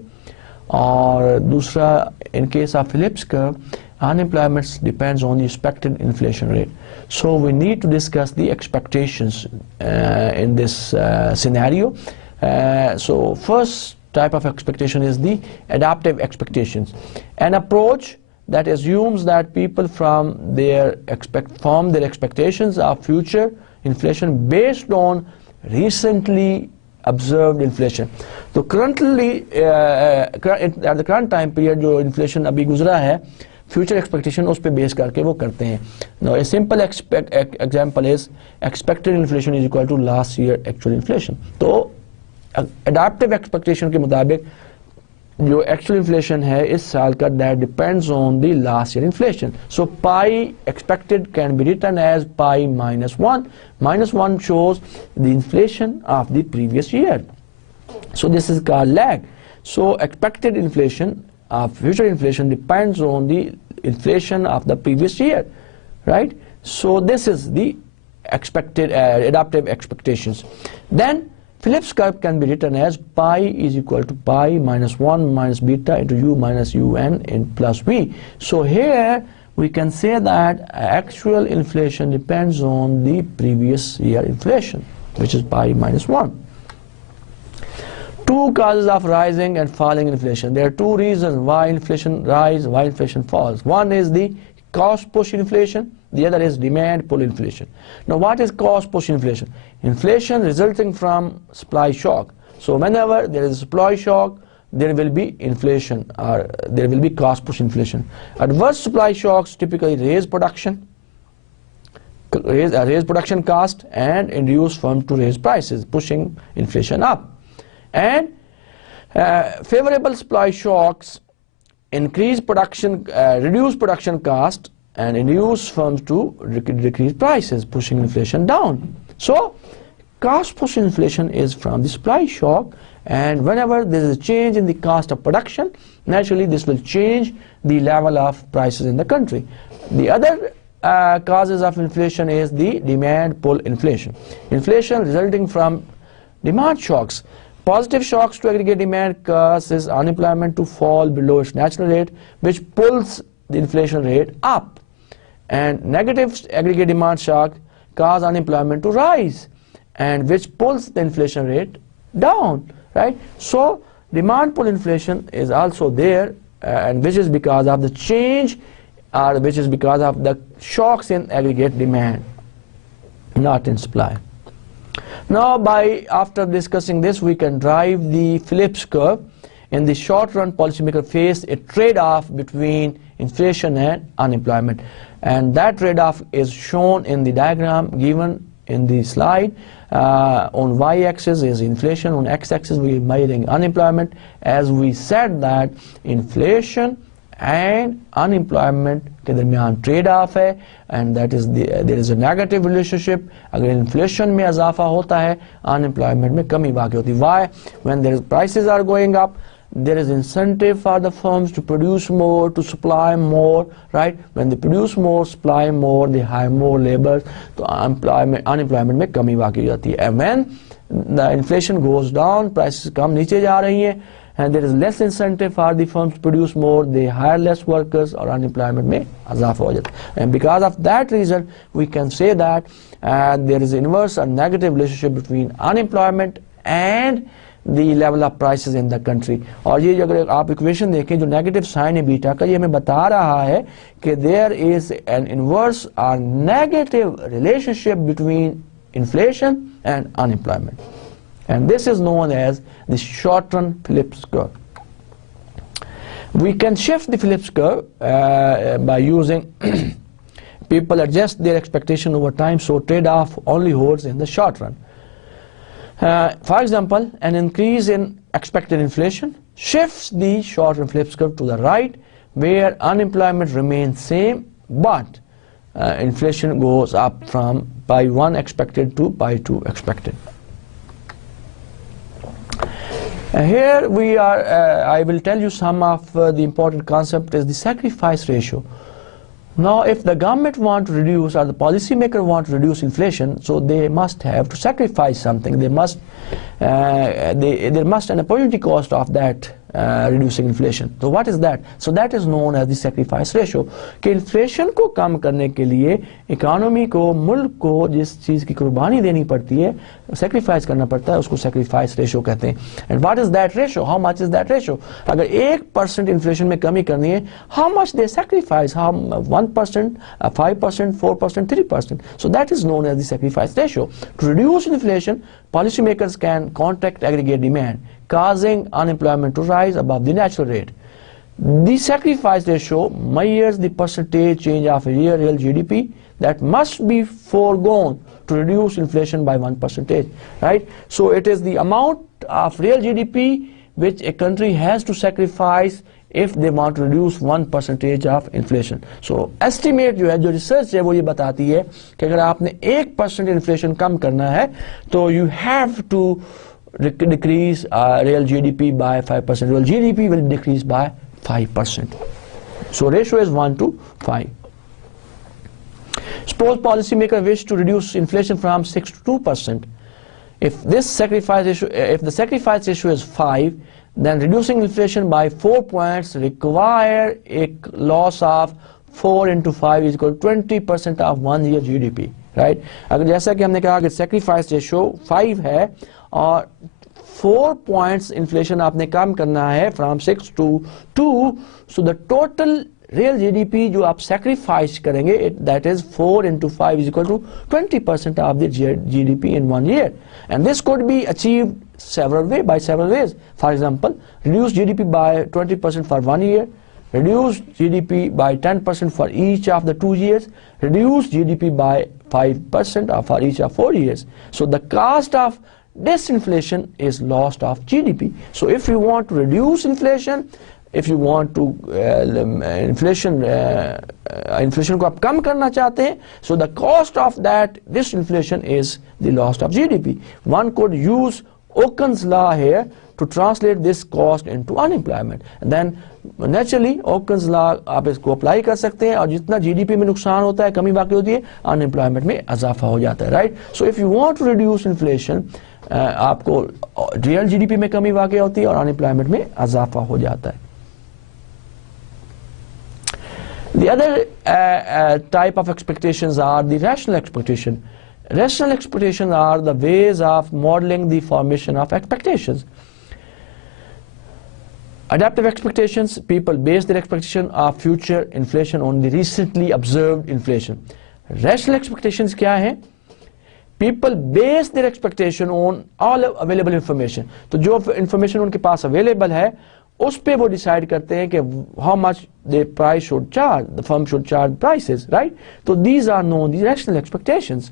और दूसरा in case of Phillips curve, unemployment depends on the expected inflation rate. So we need to discuss the expectations in this scenario. So first type of expectation is the adaptive expectations, an approach that assumes that people form their expectations of future inflation based on recently observed inflation. So currently at the current time period जो inflation अभी गुजरा है, future expectation उस पे base करके वो करते हैं. Now a simple example is expected inflation is equal to last year actual inflation. तो adaptive expectation के मुताबिक जो एक्चुअल इन्फ्लेशन है इस साल का, that depends on the last year inflation. So pi expected can be written as pi -1. -1 shows the inflation of the previous year. So this is called lag. So expected inflation of future inflation depends on the inflation of the previous year, right? So this is the expected adaptive expectations. Then Phillips curve can be written as pi is equal to pi -1 minus beta into u minus un in plus v. So here we can say that actual inflation depends on the previous year inflation, which is pi -1. Two causes of rising and falling inflation. There are two reasons why inflation rises, why inflation falls. One is the cost push inflation, the other is demand pull inflation. Now what is cost push inflation? Inflation resulting from supply shock. So whenever there is a supply shock, there will be inflation, or there will be cost push inflation. Adverse supply shocks typically raise production cost and induce firms to raise prices, pushing inflation up. And favorable supply shocks increase production, reduce production cost and induce firms to decrease prices, pushing inflation down. So cost push inflation is from the supply shock, and whenever there is a change in the cost of production, naturally this will change the level of prices in the country. The other causes of inflation is the demand pull inflation. Inflation resulting from demand shocks. Positive shocks to aggregate demand causes unemployment to fall below its natural rate, which pulls the inflation rate up. And negative aggregate demand shock cause unemployment to rise, and which pulls the inflation rate down, right? So demand pull inflation is also there, and which is because of the change, or which is because of the shocks in aggregate demand, not in supply. Now after discussing this, we can drive the Phillips curve. In the short run, policymakers face a trade-off between inflation and unemployment, and that trade-off is shown in the diagram given in the slide. On y-axis is inflation, on x-axis we are measuring unemployment. As we said that inflation and unemployment के दरमियान trade off है, and that is there is a negative relationship. अगर inflation में इजाफा होता है, unemployment में कमी वाक़ई होती है. Why? When there is prices are going up, there is incentive for the firms to produce more, to supply more, right? When they produce more, supply more, they hire more labor, तो unemployment में कमी वाक़ई जाती है. And when the inflation goes down, prices कम नीचे जा रही हैं, and there is less incentive for the firms to produce more, they hire less workers, और unemployment में इजाफा हो जाता है. And because of that reason, we can say that there is inverse or negative relationship between unemployment and the level of prices in the country. और ये अगर आप इक्वेशन देखें, जो नेगेटिव साइन है बीटा का, ये हमें बता रहा है कि there is an inverse or negative relationship between inflation and unemployment. And this is known as the short-run Phillips curve. We can shift the Phillips curve by using people adjust their expectation over time, so trade-off only holds in the short run. For example, an increase in expected inflation shifts the short-run Phillips curve to the right, where unemployment remains same, but inflation goes up from pi 1 expected to pi 2 expected. Here we are, I will tell you some of the important concept is the sacrifice ratio. Now if the government want to reduce, or the policymaker want to reduce inflation, so they must have to sacrifice something. They must, there must an opportunity cost of that reducing inflation. So what is that? So that is known as the sacrifice ratio. कि inflation को कम करने के लिए economy को, मुल्क को जिस चीज़ की कुर्बानी देनी पड़ती है, sacrifice करना पड़ता है, उसको sacrifice ratio कहते हैं. And what is that ratio? How much is that ratio? अगर 1% inflation में कमी करनी है, how much they sacrifice? How 1%, 5%, 4%, 3%. So that is known as the sacrifice ratio. To reduce inflation, policymakers can contract aggregate demand, causing unemployment to rise above the natural rate. The sacrifice ratio measures the percentage change of a year real GDP that must be foregone to reduce inflation by 1%, right? So it is the amount of real GDP which a country has to sacrifice if they want to reduce 1% of inflation. So estimate जो है, जो research है वो ये बताती है कि अगर आपने 1% inflation कम करना है तो you have to decrease real GDP by 5%. Real GDP will decrease by 5%. So ratio is 1 to 5. Suppose policymaker wish to reduce inflation from 6 to 2%. If the sacrifice ratio is 5, then reducing inflation by 4 points require a loss of 4 into 5 is equal to 20% of 1 year GDP, right? अगर जैसा कि हमने कहा कि sacrifice ratio 5 है और 4 points inflation आपने कम करना है from 6 to 2, so the total real GDP जो आप sacrifice करेंगे, that is 4 into 5 is equal to 20% of the GDP in 1 year. And this could be achieved by several ways. For example, reduce GDP by 20% for 1 year, reduce GDP by 10% for each of the 2 years, reduce GDP by 5% for each of 4 years. So the cost of disinflation is loss of GDP. So if you want to reduce inflation, if you want to inflation को आप कम करना चाहते हैं, so the cost of that disinflation is the loss of GDP. One could use Okun's law here to translate this cost into unemployment. And then naturally Okun's law आप इसको apply कर सकते हैं और जितना GDP में नुकसान होता है, कमी बाकी होती है, unemployment में इजाफा हो जाता है, right? So if you want to reduce inflation, आपको real GDP में कमी बाकी होती है और unemployment में इजाफा हो जाता है. The other type of expectations are the rational expectation. Rational expectations are the ways of modeling the formation of expectations. Adaptive expectations, people base their expectation of future inflation on the recently observed inflation. Rational expectations क्या है? People base their expectation on all available information. तो जो information उनके पास available है, उस पे वो decide करते हैं कि how much the price should charge, the firm should charge prices, right? So these are known, the rational expectations.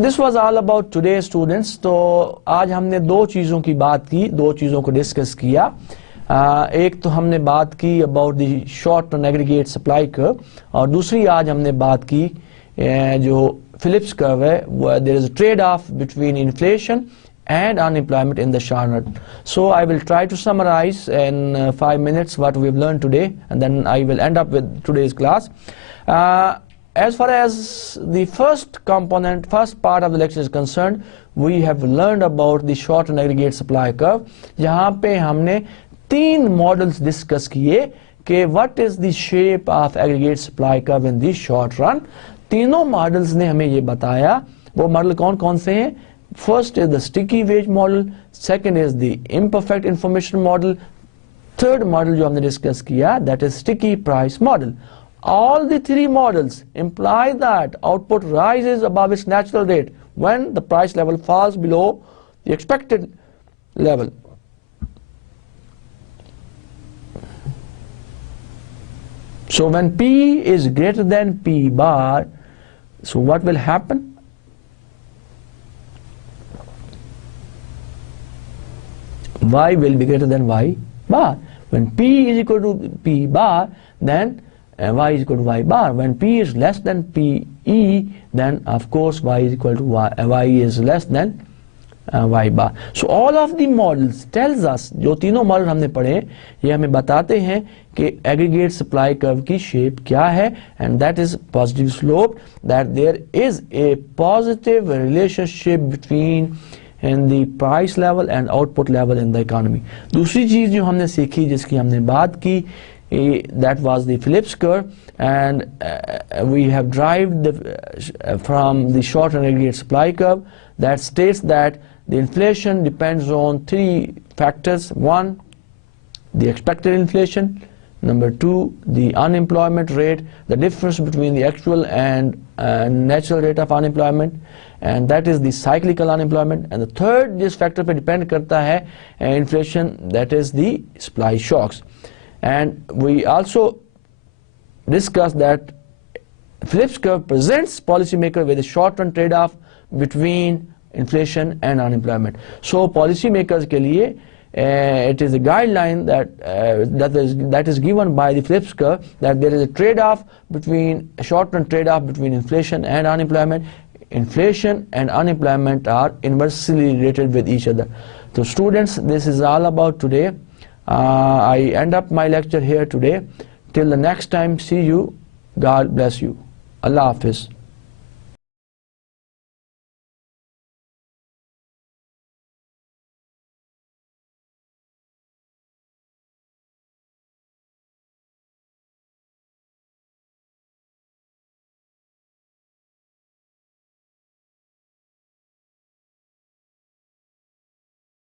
This was all about today students. तो आज हमने दो चीज़ों की बात की, दो चीज़ों को डिस्कस किया. एक तो हमने बात की about the short run aggregate supply curve और दूसरी आज हमने बात की जो Phillips curve है, where there is a trade-off between inflation and unemployment in the short run. So I will try to summarize in 5 minutes what we've learned today, and then I will end up with today's class. As far as the first component, first part of the lecture is concerned, we have learned about the short and aggregate supply curve. जहाँ पे हमने 3 models discuss किए कि what is the shape of aggregate supply curve in the short run. तीनों models ने हमें ये बताया. वो model कौन कौन से हैं? First is the sticky wage model, second is the imperfect information model, third model जो हमने discuss किया, that is sticky price model. All the 3 models imply that output rises above its natural rate when the price level falls below the expected level. So when P is greater than P bar, so what will happen? Y will be greater than Y bar. When P is equal to P bar, then Y is equal to Y bar. When P is less than PE, then of course Y is equal to Y is less than Y bar. So all of the models tells us, जो तीनों model हमने पढ़े, ये हमें बताते हैं कि aggregate supply curve की shape क्या है, and that is positive slope, that there is a positive relationship between in the price level and output level in the economy. दूसरी चीज़ जो हमने सीखी, जिसकी हमने बात की, that was the Phillips curve, and we have derived from the short and aggregate supply curve that states that the inflation depends on 3 factors. 1, the expected inflation. Number 2, the unemployment rate, the difference between the actual and natural rate of unemployment, and that is the cyclical unemployment. And the third, this factor पे depend करता है inflation, that is the supply shocks. And we also discussed that Phillips curve presents policymaker with a short-run trade-off between inflation and unemployment. So policy makers के लिए it is a guideline that is given by the Phillips curve, that there is a trade-off between a short-term trade-off between inflation and unemployment. Inflation and unemployment are inversely related with each other. So students, this is all about today. I end up my lecture here today. Till the next time, see you. God bless you. Allah Hafiz.